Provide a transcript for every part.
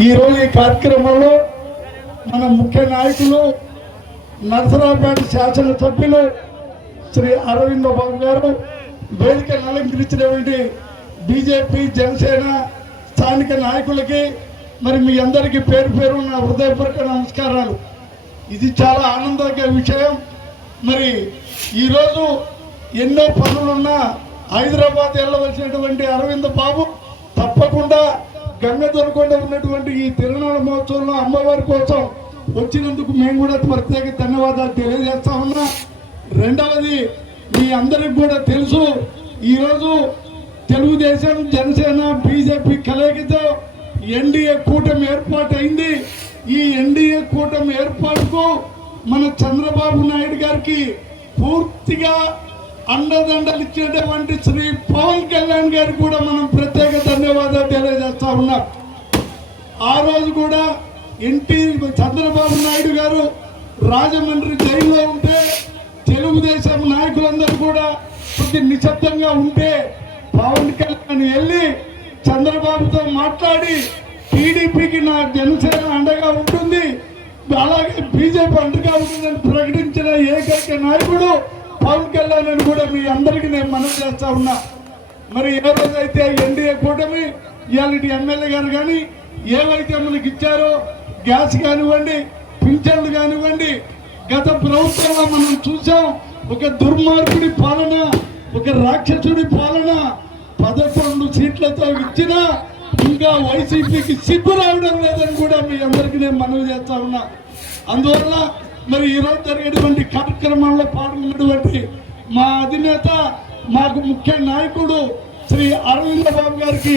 ఈరోజు ఈ కార్యక్రమంలో మన ముఖ్య నాయకులు నరసరావుపేట శాసనసభ్యులు శ్రీ అరవింద బాబు గారు, వేదికను అలంకరించినటువంటి బీజేపీ జనసేన స్థానిక నాయకులకి మరి మీ అందరికీ పేరు పేరు నా హృదయపూర్వక నమస్కారాలు. ఇది చాలా ఆనందకర విషయం. మరి ఈరోజు ఎన్నో పనులున్నా హైదరాబాద్ వెళ్ళవలసినటువంటి అరవింద బాబు తప్పకుండా గంగదొరకొండ ఉన్నటువంటి ఈ తిరునాళ్ళ మహోత్సవంలో అమ్మవారి కోసం వచ్చినందుకు మేము కూడా ప్రత్యేక ధన్యవాదాలు తెలియజేస్తా ఉన్నా. రెండవది, మీ అందరికి కూడా తెలుసు, ఈరోజు తెలుగుదేశం జనసేన బీజేపీ కలయికతో ఎన్డీఏ కూటమి ఏర్పాటు అయింది. ఈ ఎన్డీఏ కూటమి ఏర్పాటుకు మన చంద్రబాబు నాయుడు గారికి పూర్తిగా అండదండలు ఇచ్చేటువంటి శ్రీ పవన్ కళ్యాణ్ గారికి కూడా మనం ప్రత్యేక ధన్యవాదాలు తెలియజేస్తా ఉన్నాం. ఆ రోజు కూడా చంద్రబాబు నాయుడు గారు రాజమండ్రి జైల్లో ఉంటే తెలుగుదేశం నాయకులందరూ కూడా కొద్ది నిశ్శబ్దంగా ఉంటే పవన్ కళ్యాణ్ వెళ్ళి చంద్రబాబుతో మాట్లాడి టీడీపీకి నా జనసేన అండగా ఉంటుంది, అలాగే బీజేపీ అండగా ఉంటుందని ప్రకటించిన ఏకైక నాయకుడు పవన్ కళ్యాణ్ అని కూడా మీ అందరికీ నేను మనవి చేస్తా ఉన్నా. మరి ఏ రోజైతే ఎన్డీఏ కూటమి ఇవాళ ఎమ్మెల్యే గారు కానీ ఏవైతే మనకి ఇచ్చారో గ్యాస్ కానివ్వండి, పింఛన్లు కానివ్వండి, గత ప్రభుత్వంలో మనం చూసాం ఒక దుర్మార్గుడి పాలన, ఒక రాక్షసుడి పాలన. 11 సీట్లతో ఇచ్చినా ఇంకా వైసీపీకి సిగ్గు రావడం లేదని కూడా మీ అందరికీ నేను మనవి చేస్తా ఉన్నా. అందువల్ల మరి ఈరోజు జరిగేటువంటి కార్యక్రమంలో పాల్గొన్నటువంటి మా అధినేత, మాకు ముఖ్య నాయకుడు శ్రీ అరవింద బాబు గారికి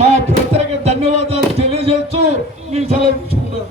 మా ప్రత్యేక ధన్యవాదాలు తెలియజేస్తూ మేము సెలవు తీసుకుంటాం.